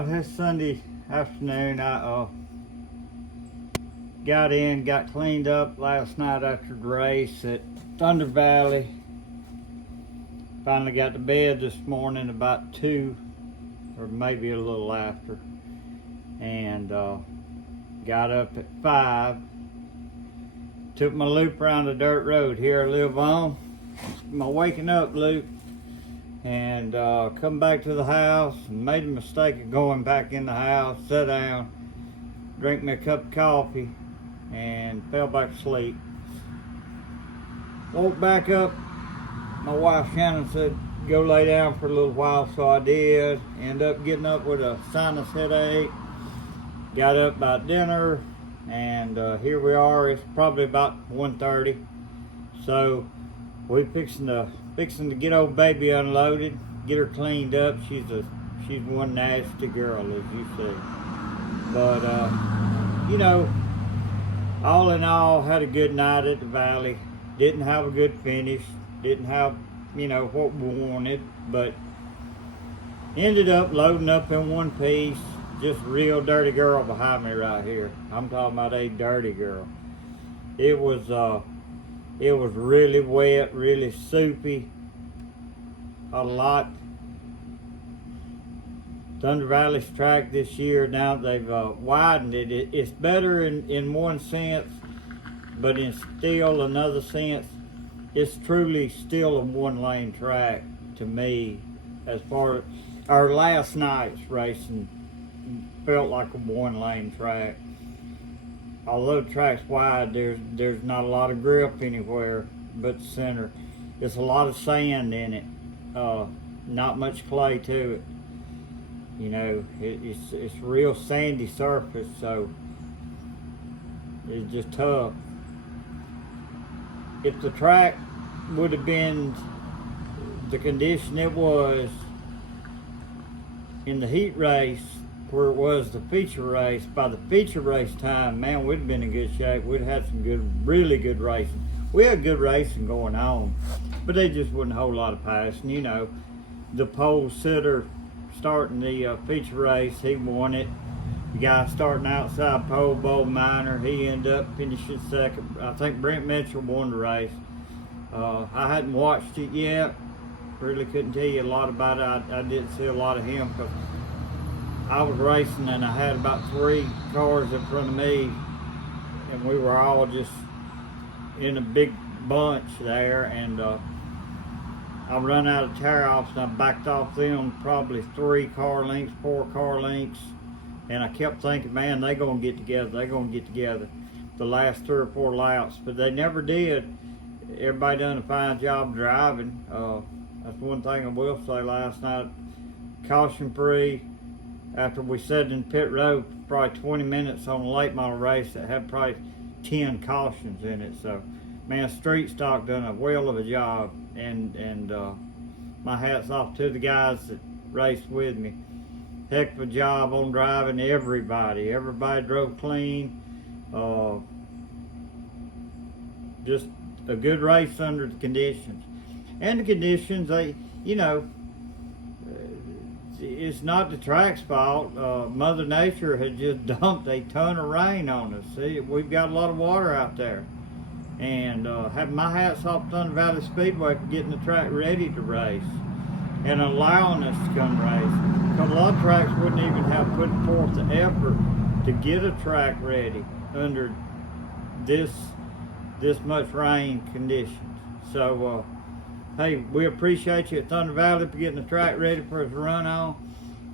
Well, this Sunday afternoon, I got cleaned up last night after the race at Thunder Valley. Finally got to bed this morning about 2, or maybe a little after, and got up at 5. Took my loop around the dirt road here I live on. My waking up loop. And come back to the house and made the mistake of going back in the house, sat down, drank me a cup of coffee, and fell back to sleep. Woke back up. My wife Shannon said, go lay down for a little while, so I did. Ended up getting up with a sinus headache. Got up about dinner, and here we are. It's probably about 1:30. So we're fixing to get old baby unloaded, get her cleaned up. She's one nasty girl, as you see. But all in all, had a good night at the Valley. Didn't have a good finish. Didn't have what we wanted, but ended up loading up in one piece. Just a real dirty girl behind me right here. I'm talking about a dirty girl. It was really wet, really soupy. A lot. Thunder Valley's track this year, now they've widened it. It's better in one sense, but in still another sense, it's truly still a one-lane track to me. As far as our last night's racing felt like a one-lane track. Although the track's wide, there's not a lot of grip anywhere but the center. There's a lot of sand in it, not much clay to it. It's real sandy surface, so it's just tough. If the track would have been the condition it was in the heat race, where it was the feature race, by the feature race time, man, we'd have been in good shape. We'd have had some really good racing. We had good racing going on, but they just wasn't a whole lot of passing. The pole sitter starting the feature race, he won it. The guy starting outside pole, Bo Minor, he ended up finishing second. I think Brent Mitchell won the race. I hadn't watched it yet. Really couldn't tell you a lot about it. I didn't see a lot of him because I was racing and I had about 3 cars in front of me, and we were all just in a big bunch there, and I run out of tear-offs and I backed off them probably 3 car lengths, 4 car lengths, and I kept thinking, man, they're going to get together the last 3 or 4 laps, but they never did. Everybody done a fine job driving. That's one thing I will say. Last night, caution free. After we sat in pit road for probably 20 minutes on a late model race that had probably 10 cautions in it. So, man, street stock done a whale of a job, and my hat's off to the guys that raced with me. Heck of a job on driving. Everybody drove clean. Just a good race under the conditions. And the conditions, it's not the track's fault. Mother Nature had just dumped a ton of rain on us. See, we've got a lot of water out there. And have my hats off to Thunder Valley Speedway for getting the track ready to race and allowing us to come race. Because a lot of tracks wouldn't even have put forth the effort to get a track ready under this much rain conditions. So, hey, we appreciate you at Thunder Valley for getting the track ready for us to run on.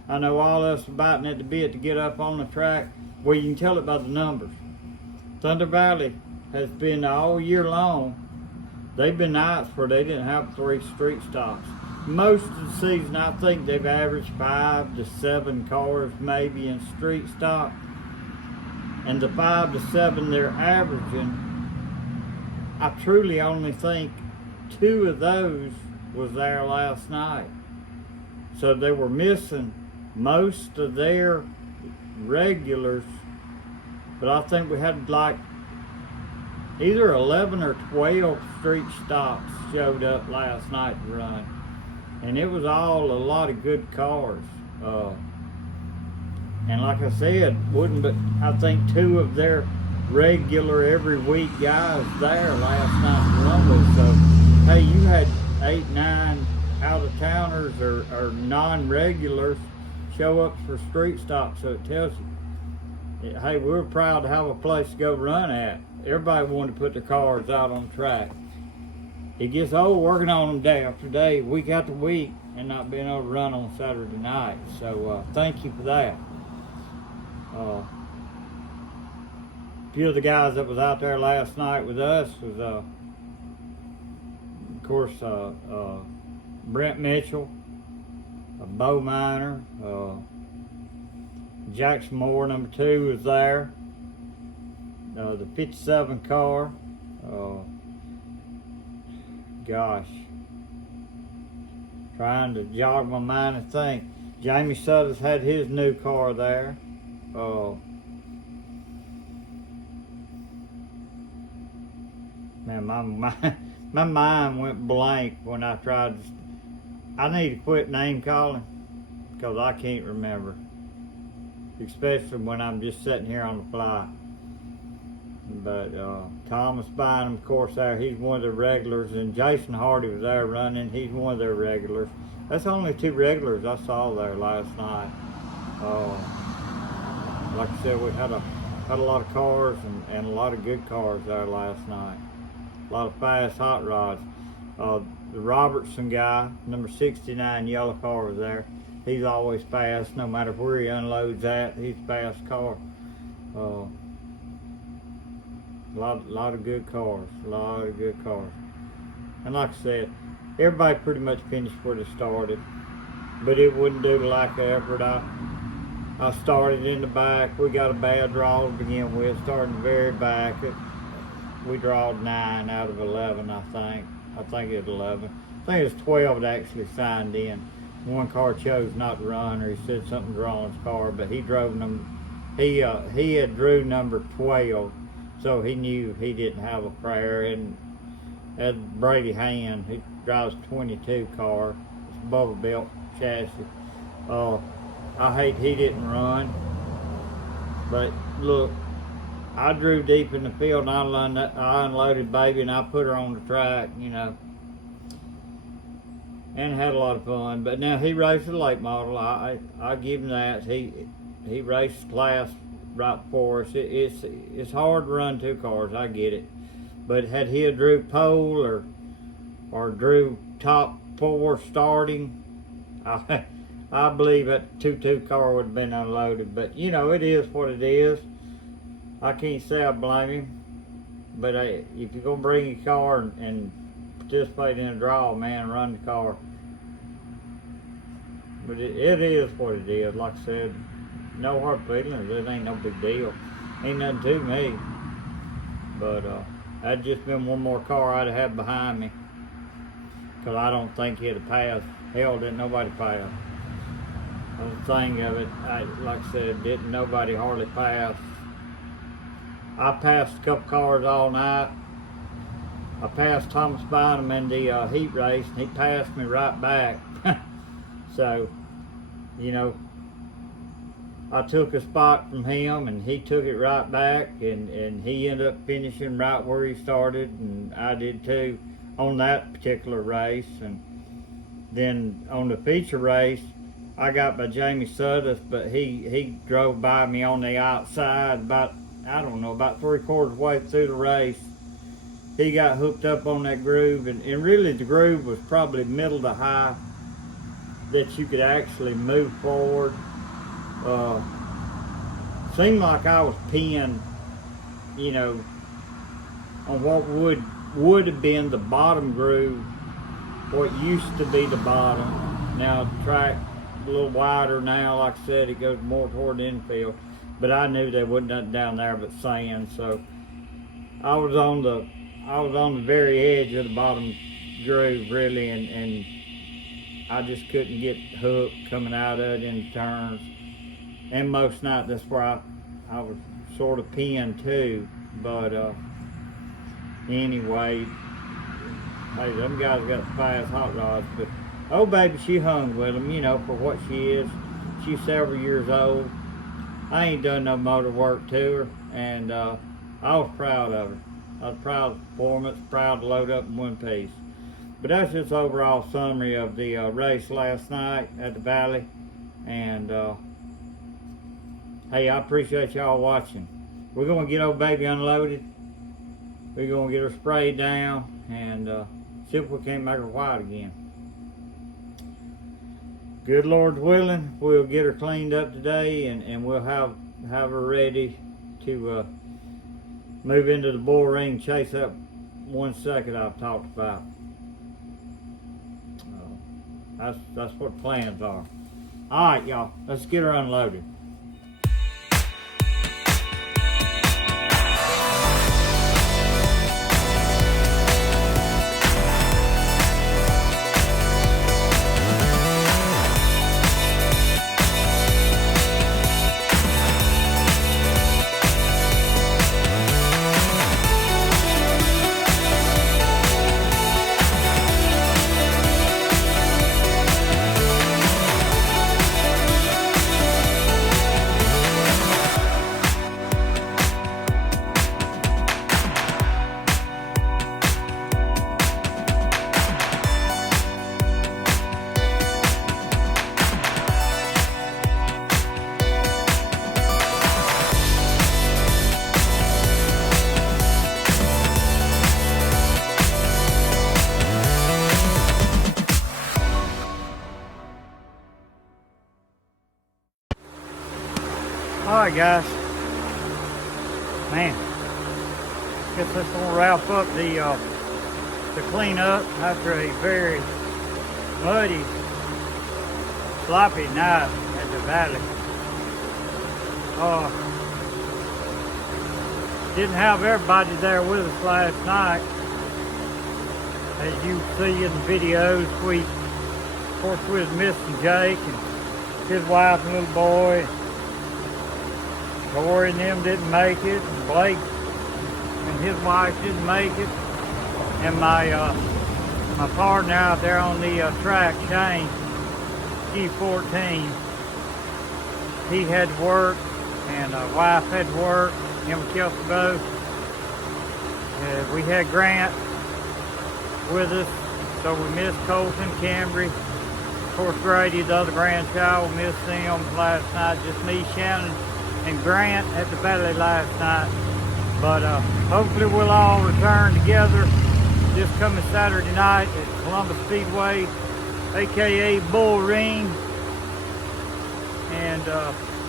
I know all of us are biting at the bit to get up on the track. Well, you can tell it by the numbers. Thunder Valley has been all year long. They've been nights where they didn't have 3 street stops. Most of the season, I think they've averaged 5 to 7 cars maybe in street stock. And the 5 to 7 they're averaging, I truly only think 2 of those was there last night. So they were missing most of their regulars, but I think we had like either 11 or 12 street stops showed up last night to run, and it was all a lot of good cars. And like I said, wouldn't but I think two of their regular every week guys there last night to run with. So hey, you had 8, 9 out of towners or non-regulars show up for street stock, so it tells you, hey, we're proud to have a place to go run at. Everybody wanted to put their cars out on the track. It gets old working on them day after day, week after week, and not being able to run on Saturday night. So thank you for that. A few of the guys that was out there last night with us was, of course, Brent Mitchell, Bo Miner, Jackson Moore, number 2, was there. The 57 car. Gosh, trying to jog my mind and think. Jamie Sutter's had his new car there. Man, my mind went blank when I tried to. I need to quit name calling because I can't remember, especially when I'm just sitting here on the fly. But Thomas Bynum, of course, there, he's one of the regulars, and Jason Hardy was there running. He's one of their regulars. That's only 2 regulars I saw there last night. Like I said, we had a lot of cars and a lot of good cars there last night. A lot of fast hot rods. The Robertson guy, number 69 yellow car, was there. He's always fast, no matter where he unloads at. He's a fast car. A lot of good cars. A lot of good cars. And like I said, everybody pretty much finished where they started. But it wouldn't do the lack of effort. I started in the back. We got a bad draw to begin with. Starting the very back. We drawed 9 out of 11, I think. I think it was 11. I think it was 12 that actually signed in. One car chose not to run, or he said something's wrong with his car, but he drove them. He had drew number 12, so he knew he didn't have a prayer. And as Brady Hand, he drives 22 car. It's a Bubba built chassis. I hate he didn't run, but look, I drew deep in the field and I unloaded baby and I put her on the track, you know, and had a lot of fun. But now he raced a late model. I give him that. He raced class right for us. It's hard to run 2 cars. I get it, but had he drew pole or drew top 4 starting, I believe that 2-2 car would have been unloaded. But you know, it is what it is. I can't say I blame him, but if you're gonna bring your car and participate in a draw, man, run the car. But it is what it is. Like I said, no hard feelings. It ain't no big deal. Ain't nothing to me. But that'd just been one more car I'd have had behind me, because I don't think he'd have passed. Hell, didn't nobody pass. The thing of it, like I said, didn't nobody hardly pass. I passed a couple cars all night. I passed Thomas Bynum in the heat race, and he passed me right back. So, you know, I took a spot from him, and he took it right back, and he ended up finishing right where he started, and I did too on that particular race. And then on the feature race, I got by Jamie Suttis, but he drove by me on the outside about 3/4 way through the race. He got hooked up on that groove, and really the groove was probably middle to high that you could actually move forward. Seemed like I was pinned, you know, on what would have been the bottom groove, what used to be the bottom. Now the track a little wider now, like I said, it goes more toward the infield. But I knew there wasn't nothing down there but sand, so I was on the very edge of the bottom groove, really, and I just couldn't get hooked coming out of it in turns. And most night, that's where I was sort of pinned too. But anyway, hey, them guys got fast hot rods. But oh baby, she hung with them, you know, for what she is. She's several years old. I ain't done no motor work to her, and I was proud of her. I was proud of the performance, proud to load up in one piece. But that's just overall summary of the race last night at the Valley. And hey, I appreciate y'all watching. We're gonna get old baby unloaded. We're gonna get her sprayed down and see if we can't make her white again. Good Lord's willing, we'll get her cleaned up today, and we'll have her ready to move into the bull ring, chase that 1 second I've talked about. That's what the plans are. All right, y'all, let's get her unloaded. Alright guys, man, guess that's going to wrap up the cleanup after a very muddy, sloppy night at the Valley. Didn't have everybody there with us last night. As you see in the videos, of course we was missing Jake and his wife and little boy. Corey and them didn't make it, and Blake and his wife didn't make it, and my partner out there on the track, Shane, G14, he had to work, and wife had to work, him and Kelsey both. We had Grant with us, so we missed Colton, Cambry, of course Grady, the other grandchild, we missed them last night, just me, Shannon, and Grant at the Valley last night. But hopefully we'll all return together this coming Saturday night at Columbus Speedway, aka Bull Ring. And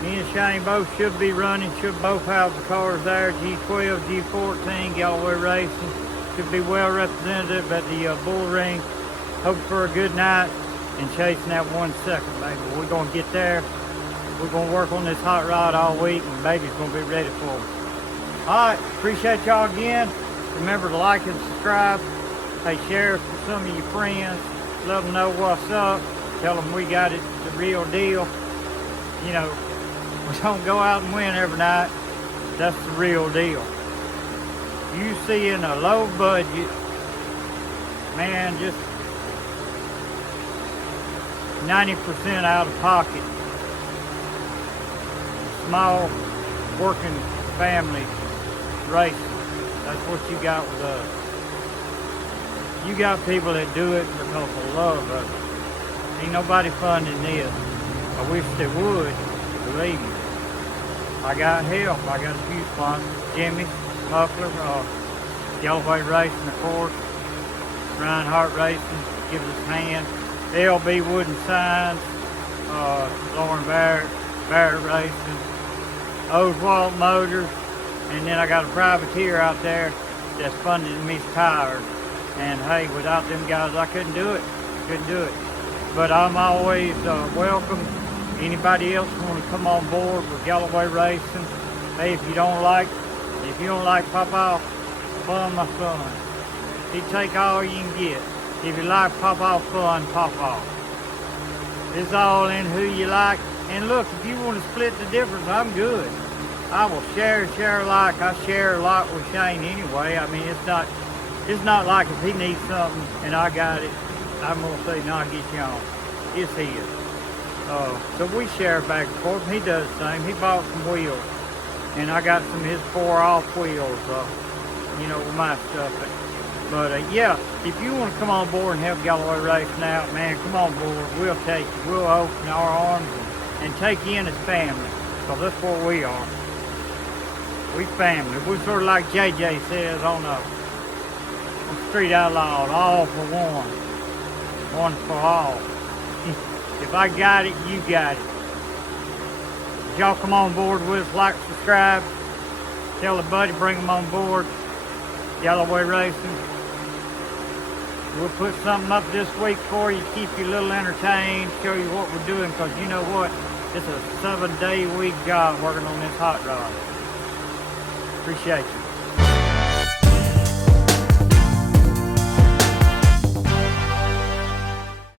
me and Shane both should be running, should both have the cars there, G12, G14, Galloway Racing. Should be well represented at the Bull Ring. Hope for a good night and chasing that 1 second, baby. We're gonna get there. We're going to work on this hot rod all week, and baby's going to be ready for it. All right, appreciate y'all again. Remember to like and subscribe. Hey, share it with some of your friends. Let them know what's up. Tell them we got it, the real deal. You know, we don't go out and win every night. That's the real deal. You see in a low budget, man, just 90% out of pocket. Small working family racing. That's what you got with us. You got people that do it because of love of it. Ain't nobody funding this. I wish they would, believe me. I got help. I got a few sponsors. Jimmy Muffler, Galloway Racing, of course. Reinhardt Racing, give us a hand. LB Wooden Signs, Lauren Barrett Racing. Oswald Motors, and then I got a privateer out there that's funding me tires. And hey, without them guys, I couldn't do it. But I'm always welcome. Anybody else want to come on board with Galloway Racing? Hey, if you don't like Pawpaw, fun, my son. He take all you can get. If you like Pawpaw fun, Pawpaw. It's all in who you like. And look, if you want to split the difference, I'm good. I will share like I share a lot with Shane anyway. I mean, it's not like if he needs something and I got it, I'm gonna say, no, I'll get you on. It's his. So we share back and forth. He does the same. He bought some wheels, and I got some of his 4-off wheels, with my stuff. But yeah, if you want to come on board and help Galloway Racing out, man, come on board. We'll take you. We'll open our arms and take you in as family. So that's what we are. We family. We're sort of like JJ says on Street Outlawed, all for one. One for all. If I got it, you got it. If y'all come on board with us, like, subscribe, tell a buddy, bring them on board. Galloway Racing. We'll put something up this week for you, keep you a little entertained, show you what we're doing, because you know what? It's a 7-day-week job working on this hot rod. Appreciate you.